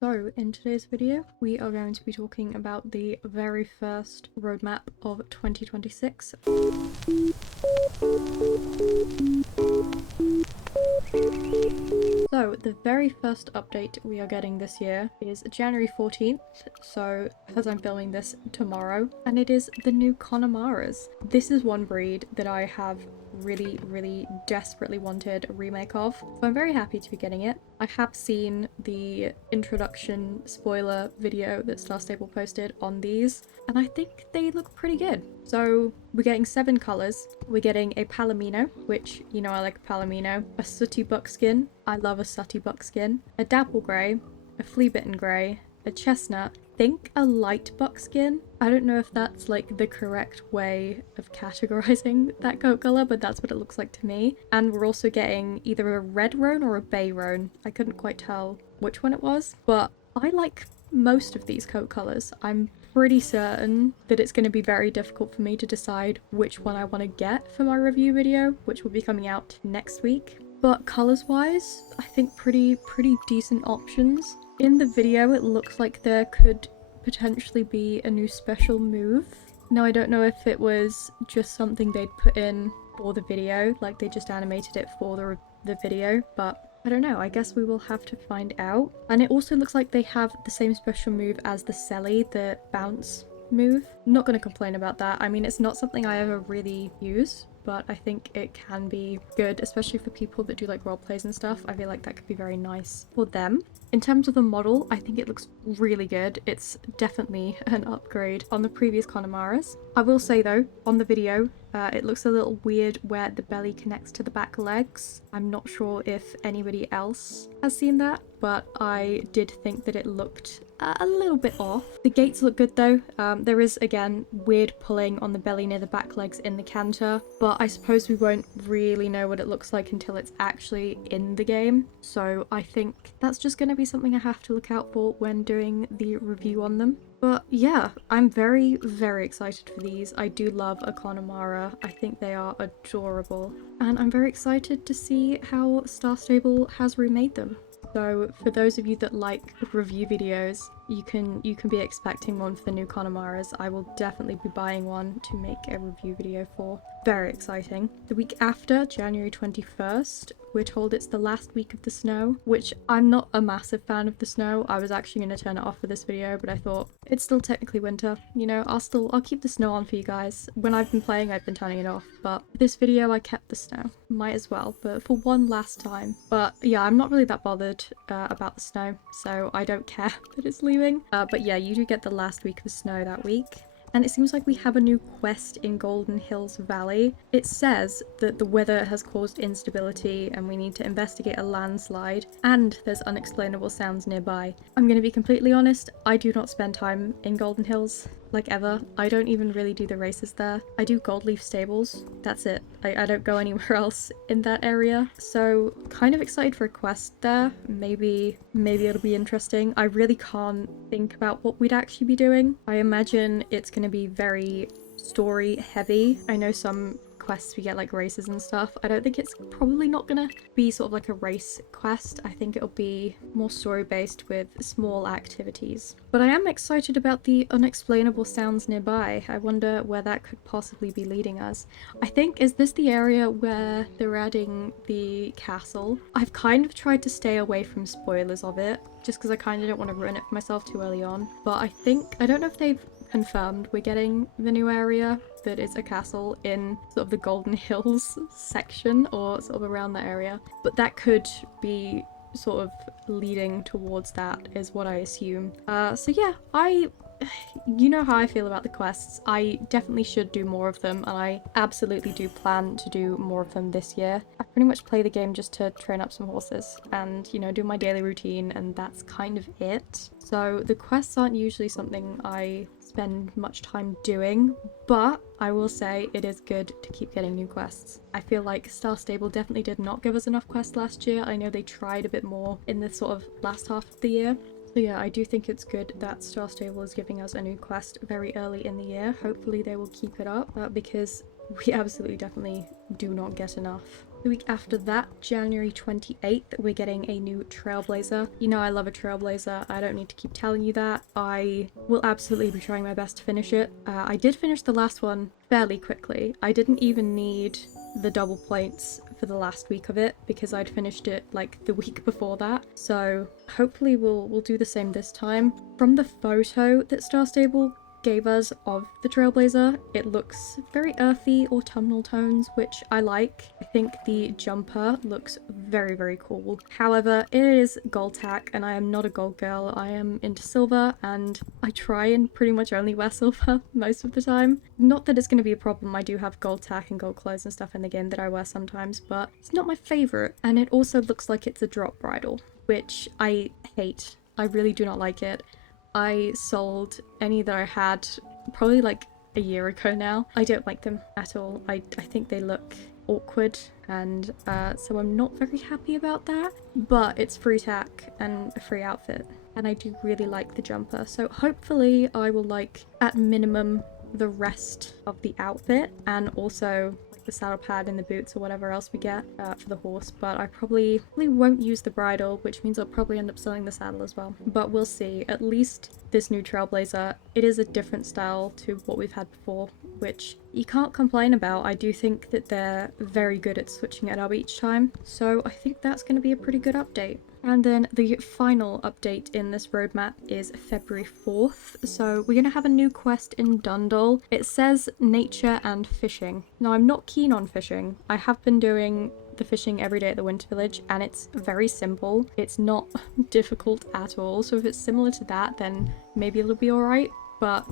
So in today's video, we are going to be talking about the very first roadmap of 2026. So the very first update we are getting this year is January 14th, so as I'm filming this tomorrow, and it is the new Connemara's. This is one breed that I have really desperately wanted a remake of, so I'm very happy to be getting it. I have seen the introduction spoiler video that Star Stable posted on these, and I think they look pretty good. So we're getting 7 colours. We're getting a Palomino, which, you know, I like a Palomino, a sooty buckskin, I love a sooty buckskin, a dapple grey, a flea bitten grey, a chestnut, think a light buckskin. I don't know if that's like the correct way of categorizing that coat color, but that's what it looks like to me. And we're also getting either a red roan or a bay roan. I couldn't quite tell which one it was, but I like most of these coat colors. I'm pretty certain that it's going to be very difficult for me to decide which one I want to get for my review video, which will be coming out next week. But colors wise, I think pretty decent options. In the video, it looks like there could potentially be a new special move. Now, I don't know if it was just something they'd put in for the video, like they just animated it for the video, but I don't know. I guess we will have to find out. And it also looks like they have the same special move as the Selly, the bounce move. Not going to complain about that. I mean, it's not something I ever really use, but I think it can be good, especially for people that do like role plays and stuff. I feel like that could be very nice for them. In terms of the model, I think it looks really good. It's definitely an upgrade on the previous Connemara's. I will say though, on the video, it looks a little weird where the belly connects to the back legs. I'm not sure if anybody else has seen that, but I did think that it looked a little bit off. The gaits look good though. There is, again, weird pulling on the belly near the back legs in the canter, but I suppose we won't really know what it looks like until it's actually in the game. So I think that's just going to be something I have to look out for when doing the review on them. But yeah, I'm very excited for these. I do love a Connemara. I think they are adorable. And I'm very excited to see how Star Stable has remade them. So for those of you that like review videos, you can be expecting one for the new Connemara's. I will definitely be buying one to make a review video for. Very exciting. The week after, January 21st, we're told it's the last week of the snow, which I'm not a massive fan of the snow. I was actually going to turn it off for this video, but I thought it's still technically winter. You know, I'll keep the snow on for you guys. When I've been playing, I've been turning it off, but this video I kept the snow. Might as well, but for one last time. But yeah, I'm not really that bothered about the snow, so I don't care that it's leaving. But yeah, you do get the last week of snow that week. And it seems like we have a new quest in Golden Hills Valley. It says that the weather has caused instability and we need to investigate a landslide, and there's unexplainable sounds nearby. I'm going to be completely honest, I do not spend time in Golden Hills, like ever. I don't even really do the races there. I do Goldleaf Stables, that's it. I don't go anywhere else in that area. So kind of excited for a quest there. Maybe it'll be interesting. I really can't think about what we'd actually be doing. I imagine it's going to be very story heavy. I know some quests we get like races and stuff. I don't think it's probably not gonna be sort of like a race quest. I think it'll be more story based with small activities. But I am excited about the unexplainable sounds nearby. I wonder where that could possibly be leading us. I think, is this the area where they're adding the castle? I've kind of tried to stay away from spoilers of it, just because I kind of don't want to ruin it for myself too early on. But I don't know if they've confirmed we're getting the new area that is a castle in sort of the Golden Hills section or sort of around that area, but that could be sort of leading towards that is what I assume. So yeah, you know how I feel about the quests. I definitely should do more of them, and I absolutely do plan to do more of them this year. I pretty much play the game just to train up some horses and, you know, do my daily routine, and that's kind of it. So the quests aren't usually something I spend much time doing, but I will say it is good to keep getting new quests. I feel like Star Stable definitely did not give us enough quests last year. I know they tried a bit more in the sort of last half of the year. So yeah, I do think it's good that Star Stable is giving us a new quest very early in the year. Hopefully they will keep it up because we absolutely definitely do not get enough. The week after that, January 28th, we're getting a new Trailblazer. You know I love a Trailblazer, I don't need to keep telling you that. I will absolutely be trying my best to finish it. I did finish the last one fairly quickly. I didn't even need the double plates for the last week of it because I'd finished it like the week before that. So hopefully we'll do the same this time. From the photo that Star Stable gave us of the Trailblazer, it looks very earthy, autumnal tones, which I like. I think the jumper looks very, very cool. However, it is gold tack and I am not a gold girl. I am into silver and I try and pretty much only wear silver most of the time. Not that it's going to be a problem, I do have gold tack and gold clothes and stuff in the game that I wear sometimes, but it's not my favourite. And it also looks like it's a drop bridle, which I hate. I really do not like it. I sold any that I had probably like a year ago now. I don't like them at all. I think they look awkward and so I'm not very happy about that. But it's free tack and a free outfit and I do really like the jumper. So hopefully I will like at minimum the rest of the outfit and also the saddle pad and the boots or whatever else we get for the horse, but I probably won't use the bridle, which means I'll probably end up selling the saddle as well. But we'll see. At least this new Trailblazer, it is a different style to what we've had before, which you can't complain about. I do think that they're very good at switching it up each time, so I think that's going to be a pretty good update. And then the final update in this roadmap is February 4th. So we're going to have a new quest in Dundle. It says nature and fishing. Now I'm not keen on fishing. I have been doing the fishing every day at the Winter Village and it's very simple. It's not difficult at all. So if it's similar to that, then maybe it'll be alright. But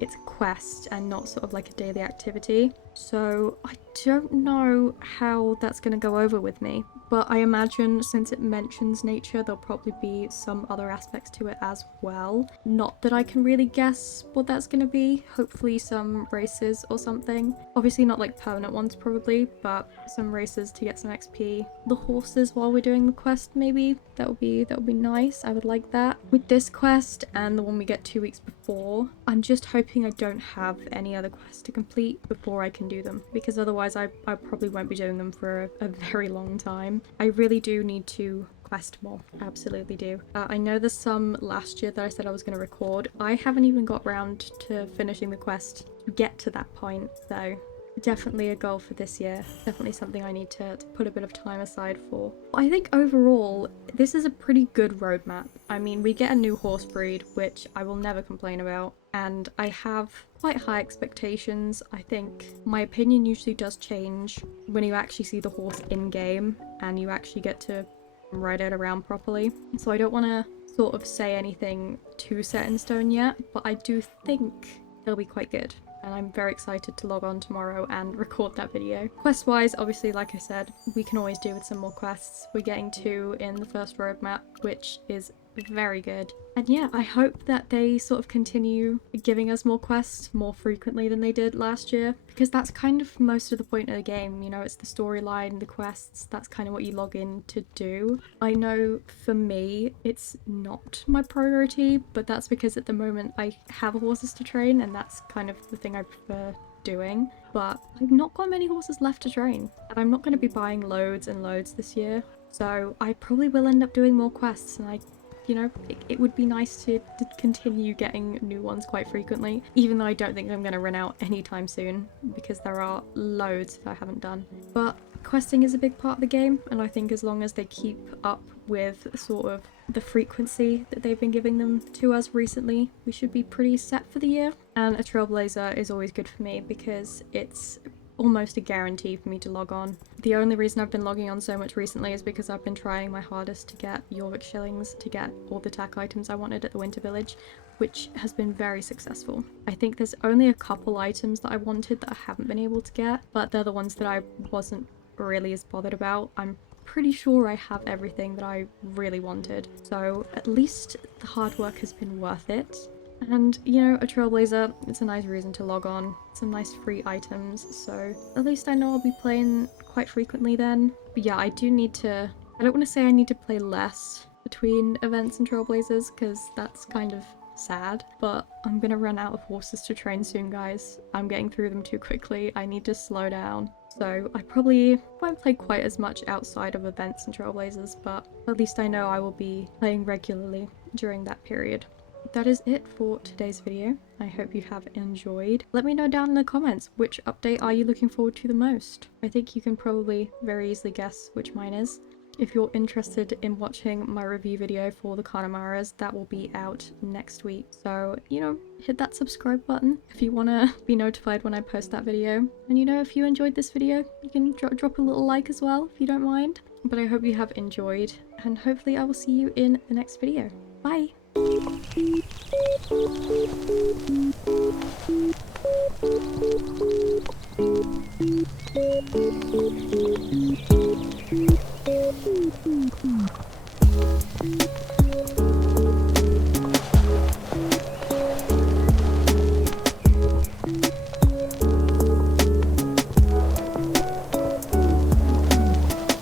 it's a quest and not sort of like a daily activity. So I don't know how that's going to go over with me. But I imagine since it mentions nature, there'll probably be some other aspects to it as well. Not that I can really guess what that's going to be. Hopefully some races or something. Obviously not like permanent ones probably, but some races to get some XP. The horses while we're doing the quest maybe. That would be nice. I would like that. With this quest and the one we get 2 weeks before, I'm just hoping I don't have any other quests to complete before I can do them, because otherwise I probably won't be doing them for a very long time. I really do need to quest more, absolutely do. I know there's some last year that I said I was going to record. I haven't even got round to finishing the quest to get to that point, so definitely a goal for this year. Definitely something I need to put a bit of time aside for. I think overall, this is a pretty good roadmap. I mean, we get a new horse breed, which I will never complain about, and I have quite high expectations. I think my opinion usually does change when you actually see the horse in-game and you actually get to ride it around properly. So I don't want to sort of say anything too set in stone yet, but I do think they'll be quite good. And I'm very excited to log on tomorrow and record that video. Quest-wise, obviously, like I said, we can always do with some more quests. We're getting 2 in the first roadmap, which is very good. And yeah, I hope that they sort of continue giving us more quests more frequently than they did last year, because that's kind of most of the point of the game, you know, it's the storyline, the quests, that's kind of what you log in to do. I know for me, it's not my priority, but that's because at the moment I have horses to train and that's kind of the thing I prefer doing, but I've not got many horses left to train and I'm not going to be buying loads and loads this year, so I probably will end up doing more quests, and you know, it would be nice to continue getting new ones quite frequently, even though I don't think I'm going to run out anytime soon, because there are loads that I haven't done. But questing is a big part of the game, and I think as long as they keep up with sort of the frequency that they've been giving them to us recently, we should be pretty set for the year. And a Trailblazer is always good for me because it's almost a guarantee for me to log on. The only reason I've been logging on so much recently is because I've been trying my hardest to get Jorvik shillings to get all the tack items I wanted at the Winter Village, which has been very successful. I think there's only a couple items that I wanted that I haven't been able to get, but they're the ones that I wasn't really as bothered about. I'm pretty sure I have everything that I really wanted, so at least the hard work has been worth it. And, you know, a Trailblazer, it's a nice reason to log on. Some nice free items, so at least I know I'll be playing quite frequently then. But yeah, I do need to... I don't want to say I need to play less between events and Trailblazers, because that's kind of sad, but I'm gonna run out of horses to train soon, guys. I'm getting through them too quickly. I need to slow down. So I probably won't play quite as much outside of events and Trailblazers, but at least I know I will be playing regularly during that period. That is it for today's video. I hope you have enjoyed. Let me know down in the comments, which update are you looking forward to the most? I think you can probably very easily guess which mine is. If you're interested in watching my review video for the Connemara's, that will be out next week. So, you know, hit that subscribe button if you want to be notified when I post that video. And you know, if you enjoyed this video, you can drop a little like as well, if you don't mind. But I hope you have enjoyed, and hopefully I will see you in the next video. Bye!